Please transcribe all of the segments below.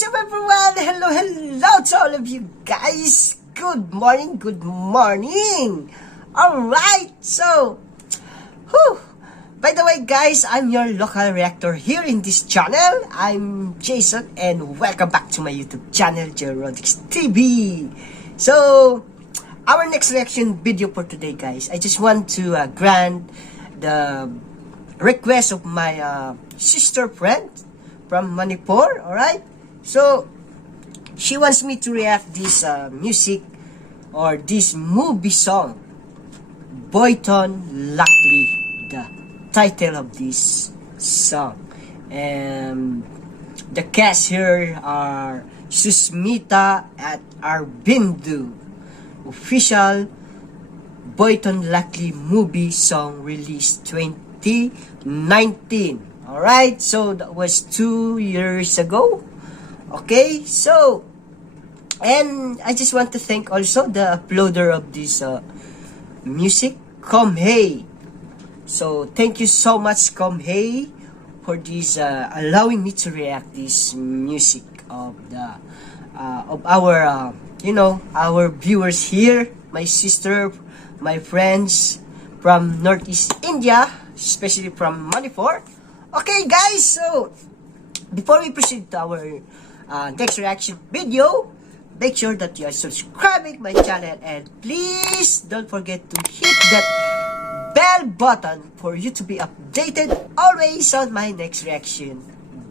What's up everyone? Hello to all of you guys. Good morning. Alright, so by the way guys, I'm your local reactor here in this channel. I'm Jayson and welcome back to my YouTube channel, Jerodix TV. So our next reaction video for today guys, I just want to grant the request of my sister friend from Manipur. Alright, so she wants me to react this music or this movie song, Boiton Lakle, the title of this song. And the cast here are SUSMITA at ARBINDO. Official Boiton Lakle movie song released 2019. Alright, so that was 2 years ago. Okay, so and I just want to thank also the uploader of this music, Kumhei. So thank you so much, Kumhei, for this allowing me to react this music of the of our our viewers here, my sister, my friends from Northeast India, especially from Manipur. Okay guys, so before we proceed to our next reaction video, make sure that you are subscribing my channel and please don't forget to hit that bell button for you to be updated always on my next reaction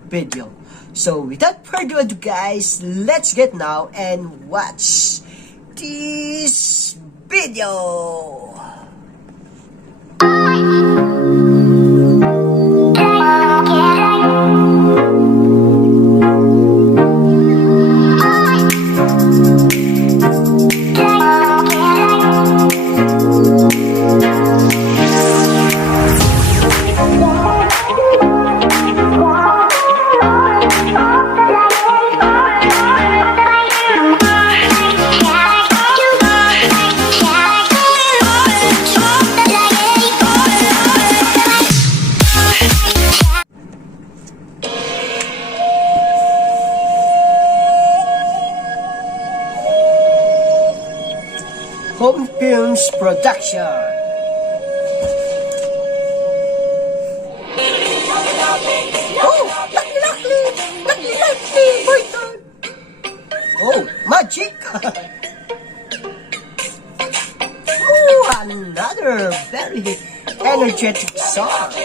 video. So without further ado guys, let's get now and watch this video. Home Films Production. Oh, Lakle, Boiton. Oh, magic. Oh, another very energetic song.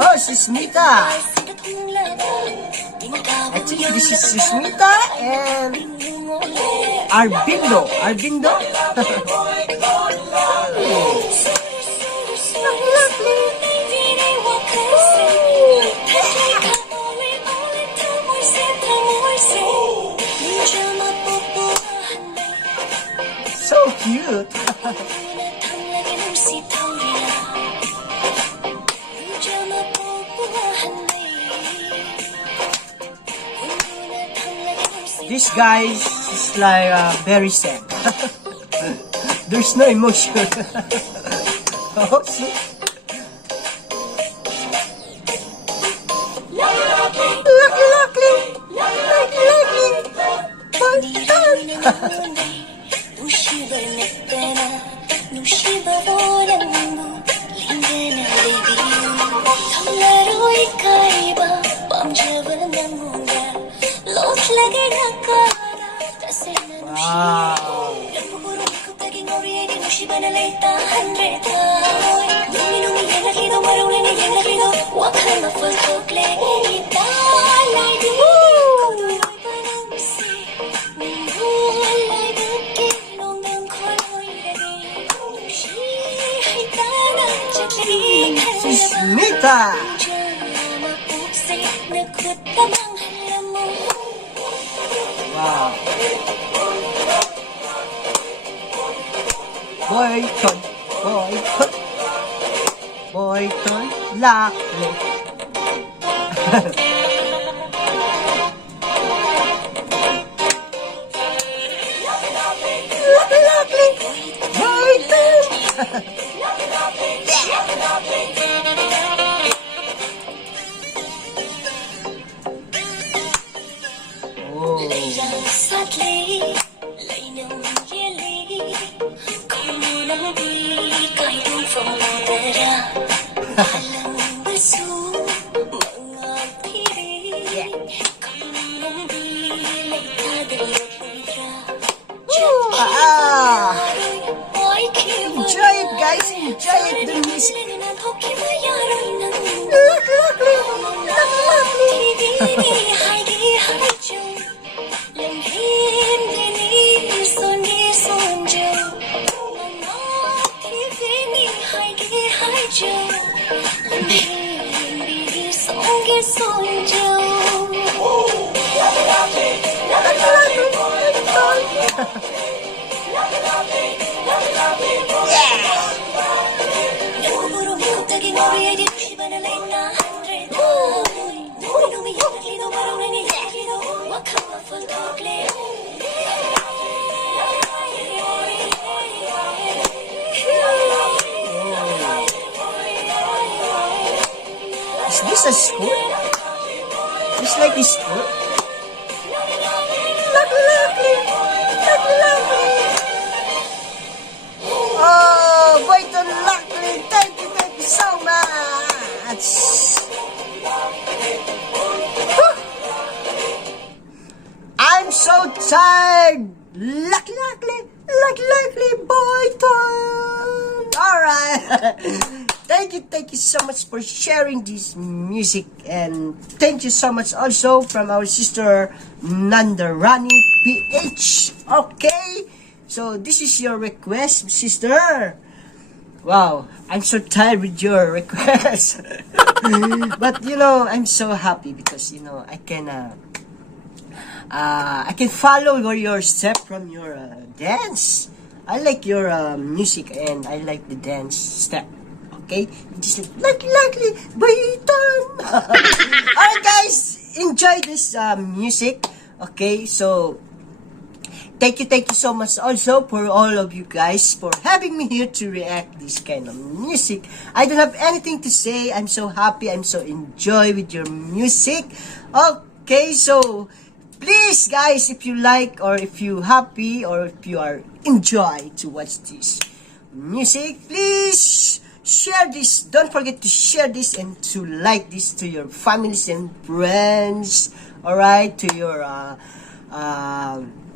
Oh, SUSMITA. I think this is SUSMITA and ARBINDO. So cute. This guy is like very sad. There's no emotion. Oh, see? Wow. SUSMITA. Wow. Boiton Lakle. Boiton. Enjoy it, guys. Enjoy it, the music. Is this a school? It's like a school. Oh, Boiton Lakle, thank you so much. I'm so tired. Lakle, Boiton. Alright. Thank you so much for sharing this music, and thank you so much also from our sister Nandarani PH. Okay, so this is your request, sister. Wow, I'm so tired with your request. But you know, I'm so happy because you know I can follow your step from your dance. I like your music and I like the dance step. Okay, just like Boiton. Alright, guys, enjoy this music. Okay, so thank you so much also for all of you guys for having me here to react this kind of music. I don't have anything to say. I'm so happy. I'm so enjoy with your music. Okay, so please, guys, if you like or if you happy or if you are enjoy to watch this music, please share this. Don't forget to share this and to like this to your families and friends. Alright, to your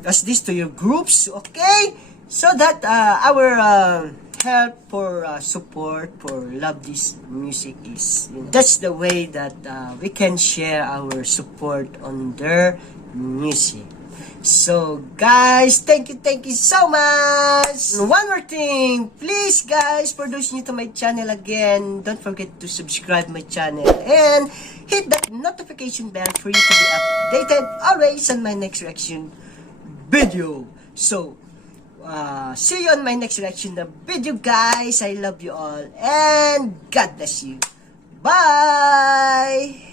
this to your groups. Okay, so that our help for support for love this music is, you know, that's the way that we can share our support on their music. So guys, thank you so much. And one more thing, please guys, for those new to my channel, again, don't forget to subscribe my channel and hit that notification bell for you to be updated always on my next reaction video. So see you on my next reaction video, guys. I love you all and God bless you. Bye.